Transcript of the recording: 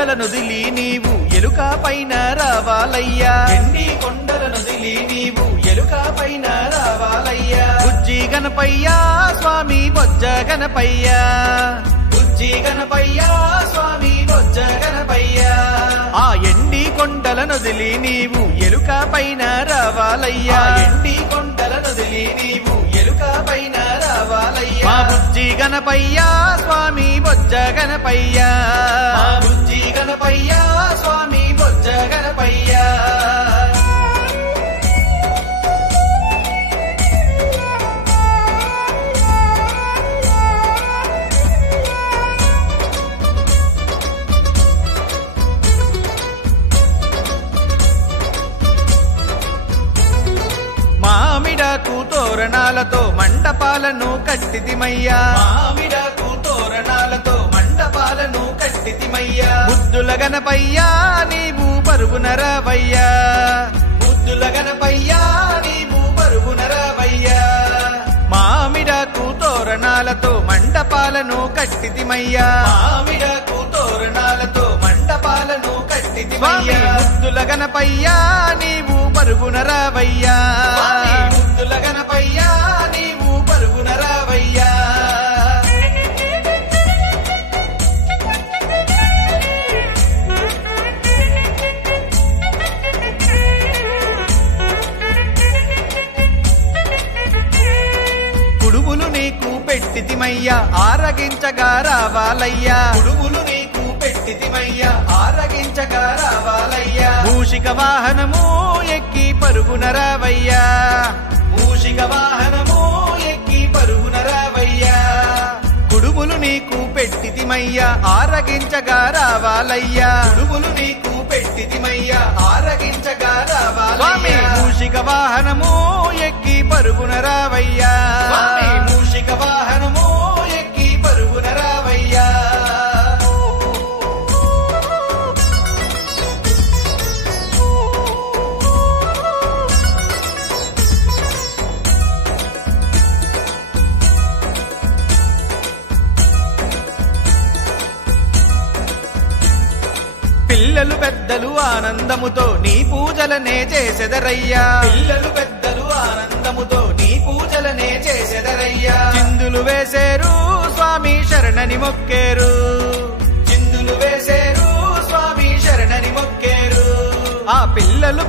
కొండలను దిలి నీవు ఎలుక పైన రావాలయ్యా ఎండి కొండలను దిలి నీవు ఎలుక పైన రావాలయ్యా బుజ్జి గణపయ్యా స్వామి బొజ్జ గణపయ్యా బుజ్జి గణపయ్యా స్వామి బొజ్జ గణపయ్యా ఆ ఎండి కొండలను దిలి నీవు ఎలుక పైన రావాలయ్యా ఎండి కొండలను దిలి నీవు ఎలుక పైన రావాలయ్యా మా బుజ్జి గణపయ్యా స్వామి బొజ్జ గణపయ్యా మా బుజ్జి గణపయ్యా స్వామి బొజ్జ గణపయ్యా మామిడాకు తోరణాలతో మండపాలను కట్టితిమయ్యా మామిడాకు తోరణాలతో మండపాలను కట్టితిమయ్యా ముద్దుల గణపయ్యా నీవు పరుగున రావయ్యా ముద్దుల గణపయ్యా నీవు పరుగున రావయ్యా మామిడాకు తోరణాలతో మండపాలను కట్టితిమయ్యా మామిడాకు తోరణాలతో మండపాలను కట్టితిమయ్యా ముద్దుల గణపయ్యా నీవు పరుగున రావయ్యా ముద్దుల గణపయ్యా నీవు పరుగున రావయ్యా కుడుములు నీకు పెట్టితిమయ్యా ఆరగించగా రావాలయ్యా కుడుములు నీకు పెట్టితిమయ్యా ఆరగించగా రావాలయ్యా మూషిక వాహనము ఎక్కి పరుగున రావయ్యా మూషిక వాహనము ఎక్కి పరుగున రావయ్యా కుడుములు నీకు పెట్టితిమయ్యా ఆరగించగా రావాలయ్యా కుడుములు నీకు పెట్టితిమయ్యా ఆరగించగా రావాలయ్యా మూషిక వాహనము ఎక్కి పరుగున రావయ్యా మూషిక వాహనము ఎక్కి పరుగున రావయ్యా పిల్లలు పెద్దలు ఆనందముతో నీ పూజలనే చేసెదరయ్యా పిల్లలు పెద్దలు ఆనందముతో నీ పూజలనే చేసెదరయ్యా చిందులు వేసేరు స్వామి శరణని మొక్కేరు చిందులు వేసేరు స్వామి శరణని మొక్కేరు ఆ పిల్లలు